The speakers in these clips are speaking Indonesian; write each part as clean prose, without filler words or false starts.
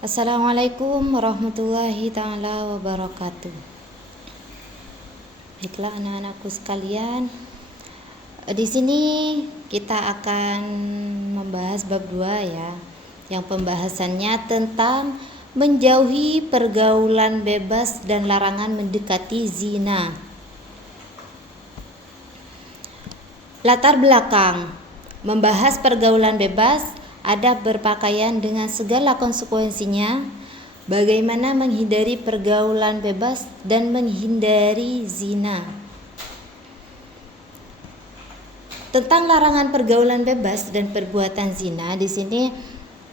Assalamualaikum warahmatullahi taala wabarakatuh. Baiklah anak-anakku sekalian, di sini kita akan membahas bab 2 ya, yang pembahasannya tentang menjauhi pergaulan bebas dan larangan mendekati zina. Latar belakang membahas pergaulan bebas, adab berpakaian dengan segala konsekuensinya, bagaimana menghindari pergaulan bebas dan menghindari zina. Tentang larangan pergaulan bebas dan perbuatan zina di sini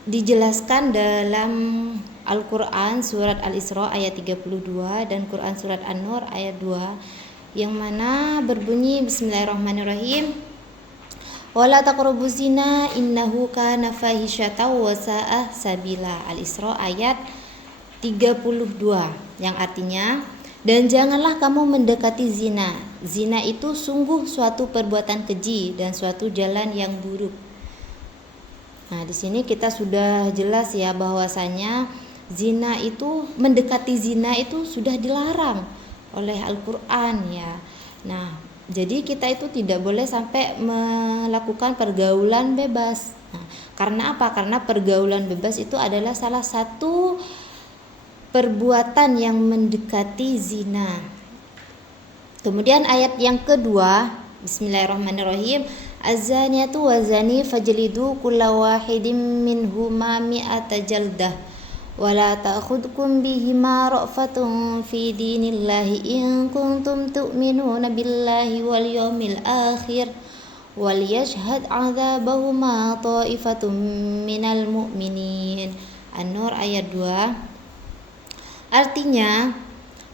dijelaskan dalam Al-Qur'an surat Al-Isra ayat 32 dan Quran surat An-Nur ayat 2 yang mana berbunyi Bismillahirrahmanirrahim. Wala taqrabuz zina innahu kana fahisyatan wa sa'a sabila. Al-Isra ayat 32 yang artinya, dan janganlah kamu mendekati zina. Zina itu sungguh suatu perbuatan keji dan suatu jalan yang buruk. Nah, di sini kita sudah jelas ya bahwasanya zina itu, mendekati zina itu sudah dilarang oleh Al-Qur'an ya. Nah, jadi kita itu tidak boleh sampai melakukan pergaulan bebas. Nah, karena apa? Karena pergaulan bebas itu adalah salah satu perbuatan yang mendekati zina. Kemudian ayat yang kedua, Bismillahirrahmanirrahim. Az-zaniyatu waz-zani fajlidu kulla wahidin minhuma mi'ata jaldah wala ta'khudhukum bihima ra'fatun fi dinillahi in kuntum tu'minuna billahi wal yawmil akhir wal yashhad 'adzabahuma ta'ifatun minal mu'minin. An-Nur ayat 2. Artinya,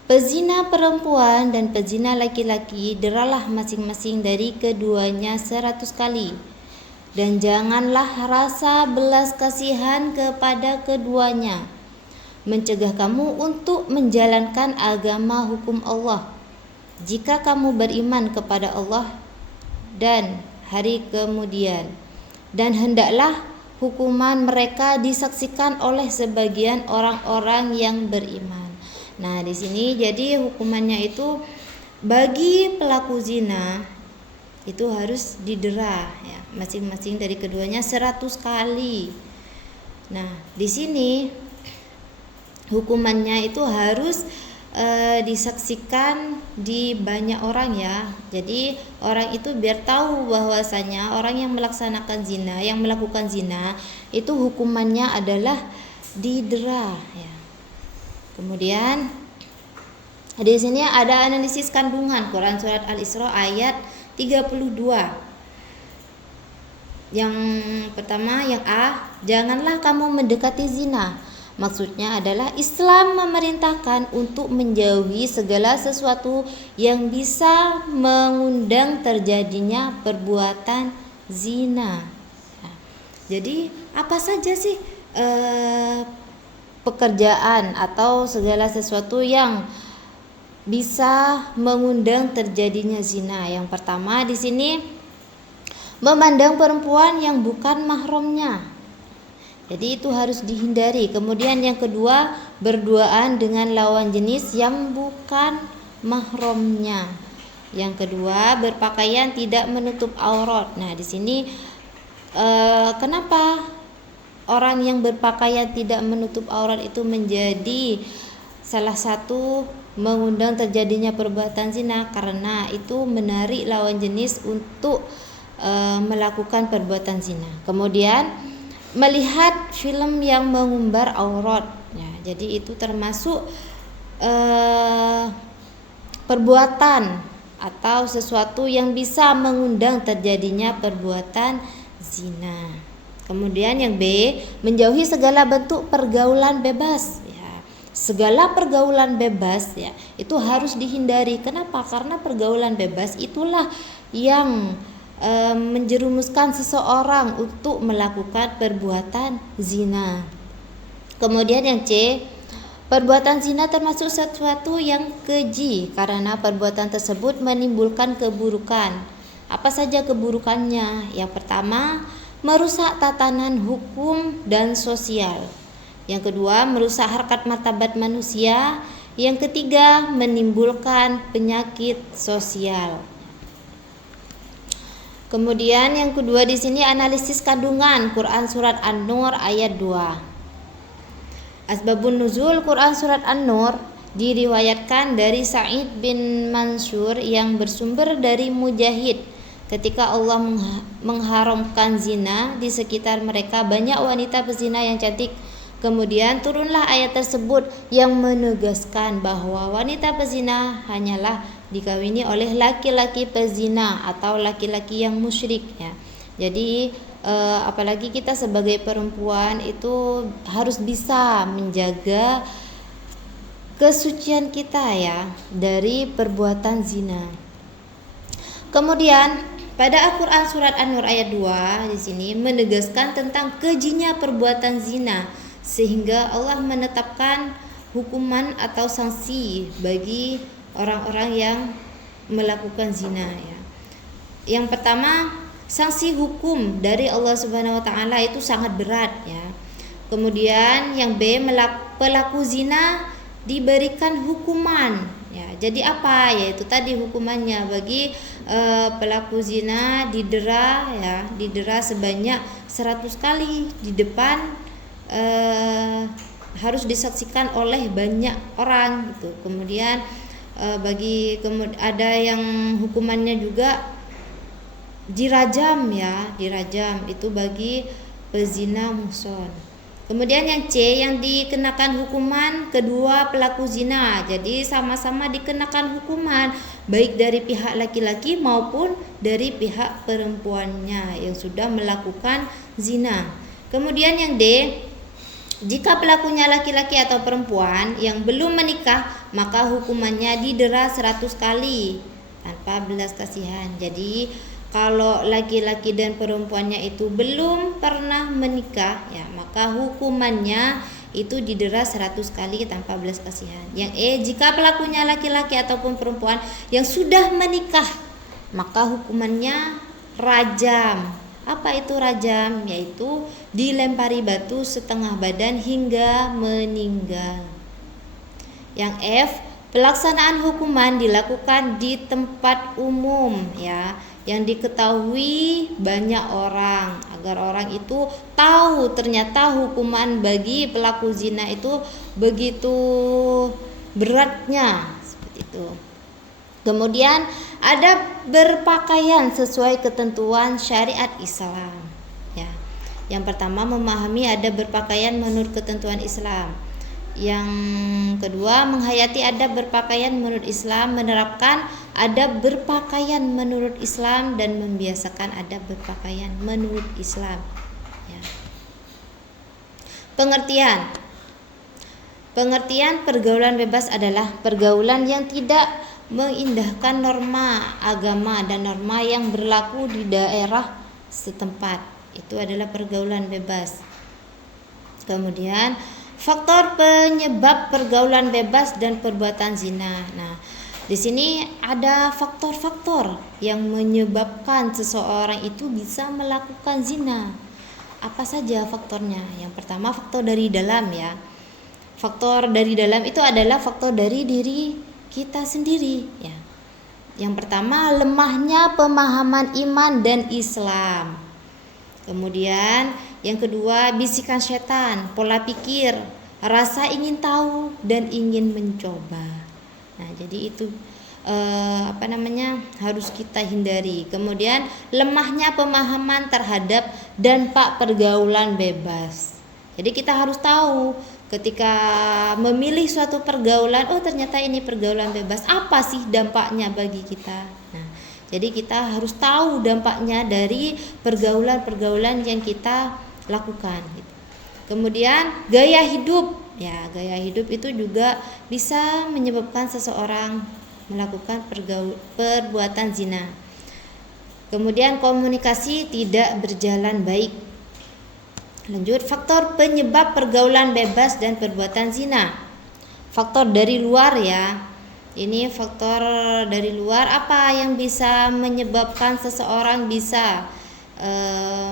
pezina perempuan dan pezina laki-laki deralah masing-masing dari keduanya 100 kali, dan janganlah rasa belas kasihan kepada keduanya, mencegah kamu untuk menjalankan agama hukum Allah, jika kamu beriman kepada Allah dan hari kemudian, dan hendaklah hukuman mereka disaksikan oleh sebagian orang-orang yang beriman. Nah, di sini jadi hukumannya itu bagi pelaku zina itu harus didera ya, masing-masing dari keduanya 100 kali. Nah, di sini hukumannya itu harus disaksikan di banyak orang ya. Jadi orang itu biar tahu bahwasanya orang yang melaksanakan zina, yang melakukan zina itu hukumannya adalah didera ya. Kemudian di sini ada analisis kandungan Quran surat Al-Isra ayat 32. Yang pertama, yang A, janganlah kamu mendekati zina. Maksudnya adalah Islam memerintahkan untuk menjauhi segala sesuatu yang bisa mengundang terjadinya perbuatan zina. Nah, jadi apa saja sih pekerjaan atau segala sesuatu yang bisa mengundang terjadinya zina? Yang pertama di sini, memandang perempuan yang bukan mahramnya. Jadi itu harus dihindari. Kemudian yang kedua, berduaan dengan lawan jenis yang bukan mahramnya. Yang kedua, berpakaian tidak menutup aurat. Nah, di sini kenapa orang yang berpakaian tidak menutup aurat itu menjadi salah satu mengundang terjadinya perbuatan zina? Karena itu menarik lawan jenis untuk melakukan perbuatan zina. Kemudian melihat film yang mengumbar aurat ya, jadi itu termasuk perbuatan atau sesuatu yang bisa mengundang terjadinya perbuatan zina. Kemudian yang B, menjauhi segala bentuk pergaulan bebas ya. Segala pergaulan bebas ya itu harus dihindari. Kenapa? Karena pergaulan bebas itulah yang menjerumuskan seseorang untuk melakukan perbuatan zina. Kemudian yang C, perbuatan zina termasuk sesuatu yang keji karena perbuatan tersebut menimbulkan keburukan. Apa saja keburukannya? Yang pertama, merusak tatanan hukum dan sosial. Yang kedua, merusak harkat martabat manusia. Yang ketiga, menimbulkan penyakit sosial. Kemudian yang kedua di sini analisis kandungan Quran surat An-Nur ayat 2. Asbabun nuzul Quran surat An-Nur diriwayatkan dari Sa'id bin Mansur yang bersumber dari Mujahid. Ketika Allah mengharamkan zina, di sekitar mereka banyak wanita pezina yang cantik. Kemudian turunlah ayat tersebut yang menegaskan bahwa wanita pezina hanyalah dikawini oleh laki-laki pezina atau laki-laki yang musyrik ya. Jadi apalagi kita sebagai perempuan itu harus bisa menjaga kesucian kita ya dari perbuatan zina. Kemudian pada Al-Qur'an surat An-Nur ayat 2 di sini menegaskan tentang kejinya perbuatan zina, sehingga Allah menetapkan hukuman atau sanksi bagi orang-orang yang melakukan zina ya. Yang pertama, sanksi hukum dari Allah Subhanahu wa taala itu sangat berat ya. Kemudian yang B, pelaku zina diberikan hukuman ya. Jadi apa? Yaitu tadi hukumannya bagi pelaku zina didera ya, didera sebanyak 100 kali di depan harus disaksikan oleh banyak orang gitu. Kemudian ada yang hukumannya juga dirajam ya, dirajam itu bagi pezina muhson. Kemudian yang C, yang dikenakan hukuman kedua pelaku zina. Jadi sama-sama dikenakan hukuman baik dari pihak laki-laki maupun dari pihak perempuannya yang sudah melakukan zina. Kemudian yang D, jika pelakunya laki-laki atau perempuan yang belum menikah, maka hukumannya didera 100 kali tanpa belas kasihan. Jadi kalau laki-laki dan perempuannya itu belum pernah menikah ya, maka hukumannya itu didera 100 kali tanpa belas kasihan. Yang E, jika pelakunya laki-laki ataupun perempuan yang sudah menikah, maka hukumannya rajam. Apa itu rajam? Yaitu dilempari batu setengah badan hingga meninggal. Yang F, pelaksanaan hukuman dilakukan di tempat umum ya, yang diketahui banyak orang, agar orang itu tahu ternyata hukuman bagi pelaku zina itu begitu beratnya, seperti itu. Kemudian ada berpakaian sesuai ketentuan syariat Islam ya. Yang pertama, memahami ada berpakaian menurut ketentuan Islam. Yang kedua, menghayati adab berpakaian menurut Islam, menerapkan adab berpakaian menurut Islam dan membiasakan adab berpakaian menurut Islam ya. Pengertian pergaulan bebas adalah pergaulan yang tidak mengindahkan norma agama dan norma yang berlaku di daerah setempat. Itu adalah pergaulan bebas. Kemudian faktor penyebab pergaulan bebas dan perbuatan zina. Nah, di sini ada faktor-faktor yang menyebabkan seseorang itu bisa melakukan zina. Apa saja faktornya? Yang pertama, faktor dari dalam ya. Faktor dari dalam itu adalah faktor dari diri kita sendiri ya. Yang pertama, lemahnya pemahaman iman dan Islam. Kemudian yang kedua, bisikan setan, pola pikir, rasa ingin tahu dan ingin mencoba. Nah, jadi itu harus kita hindari. Kemudian lemahnya pemahaman terhadap dampak pergaulan bebas. Jadi kita harus tahu ketika memilih suatu pergaulan, oh ternyata ini pergaulan bebas, apa sih dampaknya bagi kita. Nah, jadi kita harus tahu dampaknya dari pergaulan-pergaulan yang kita lakukan gitu. Kemudian gaya hidup ya, gaya hidup itu juga bisa menyebabkan seseorang melakukan perbuatan zina. Kemudian komunikasi tidak berjalan baik. Lanjut, faktor penyebab pergaulan bebas dan perbuatan zina. Faktor dari luar ya. Ini faktor dari luar, apa yang bisa menyebabkan seseorang bisa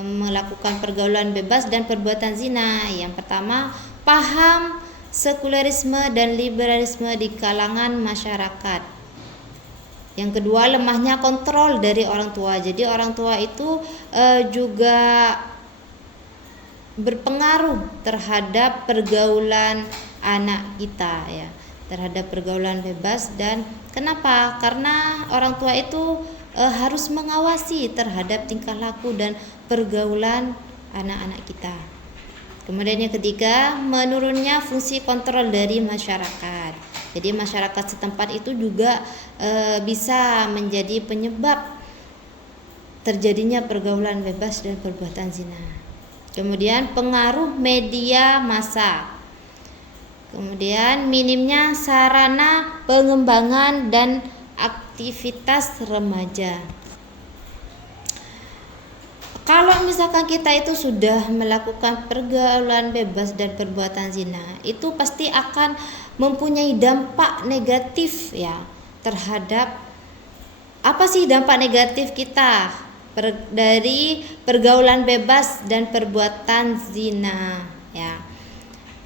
melakukan pergaulan bebas dan perbuatan zina. Yang pertama, paham sekularisme dan liberalisme di kalangan masyarakat. Yang kedua, lemahnya kontrol dari orang tua. Jadi orang tua itu juga berpengaruh terhadap pergaulan anak kita ya, terhadap pergaulan bebas. Dan kenapa? Karena orang tua itu harus mengawasi terhadap tingkah laku dan pergaulan anak-anak kita. Kemudian yang ketiga, menurunnya fungsi kontrol dari masyarakat. Jadi masyarakat setempat itu juga bisa menjadi penyebab terjadinya pergaulan bebas dan perbuatan zina. Kemudian pengaruh media massa. Kemudian minimnya sarana pengembangan dan aktivitas remaja. Kalau misalkan kita itu sudah melakukan pergaulan bebas dan perbuatan zina, itu pasti akan mempunyai dampak negatif ya terhadap apa sih dampak negatif kita dari pergaulan bebas dan perbuatan zina ya.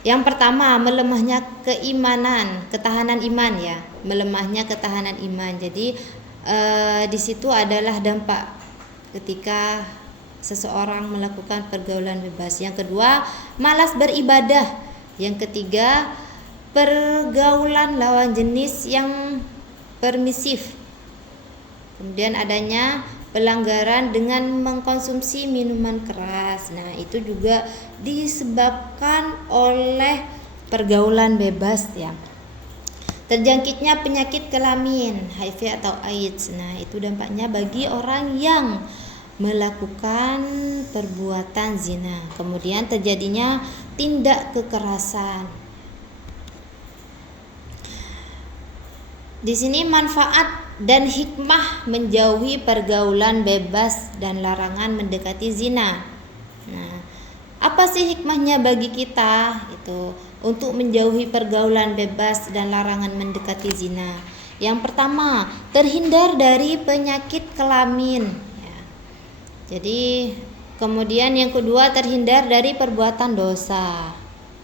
Yang pertama, melemahnya keimanan, ketahanan iman ya, melemahnya ketahanan iman. Jadi di situ adalah dampak ketika seseorang melakukan pergaulan bebas. Yang kedua, malas beribadah. Yang ketiga, pergaulan lawan jenis yang permisif. Kemudian adanya pelanggaran dengan mengkonsumsi minuman keras. Nah, itu juga disebabkan oleh pergaulan bebas ya. Terjangkitnya penyakit kelamin, HIV atau AIDS. Nah, itu dampaknya bagi orang yang melakukan perbuatan zina. Kemudian terjadinya tindak kekerasan. Di sini manfaat dan hikmah menjauhi pergaulan bebas dan larangan mendekati zina. Nah, apa sih hikmahnya bagi kita itu untuk menjauhi pergaulan bebas dan larangan mendekati zina? Yang pertama, terhindar dari penyakit kelamin ya. Jadi kemudian yang kedua, terhindar dari perbuatan dosa.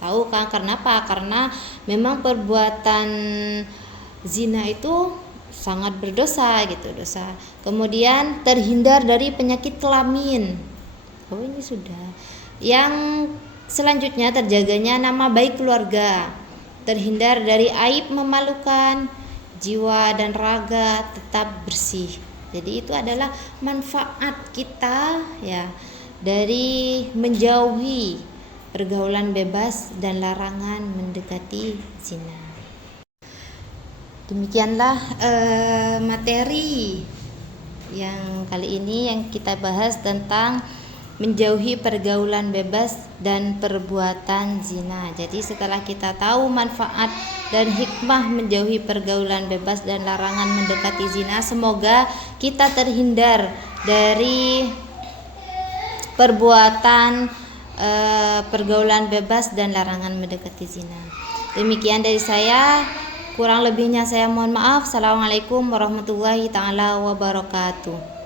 Tahu kan kenapa? Karena memang perbuatan zina itu sangat berdosa gitu, dosa. Kemudian terhindar dari penyakit kelamin. Oh, ini sudah. Yang selanjutnya, terjaganya nama baik keluarga. Terhindar dari aib memalukan, jiwa dan raga tetap bersih. Jadi itu adalah manfaat kita ya dari menjauhi pergaulan bebas dan larangan mendekati zina. Demikianlah materi yang kali ini yang kita bahas tentang menjauhi pergaulan bebas dan perbuatan zina. Jadi setelah kita tahu manfaat dan hikmah menjauhi pergaulan bebas dan larangan mendekati zina, semoga kita terhindar dari perbuatan pergaulan bebas dan larangan mendekati zina. Demikian dari saya. Kurang lebihnya saya mohon maaf. Assalamualaikum warahmatullahi taala wabarakatuh.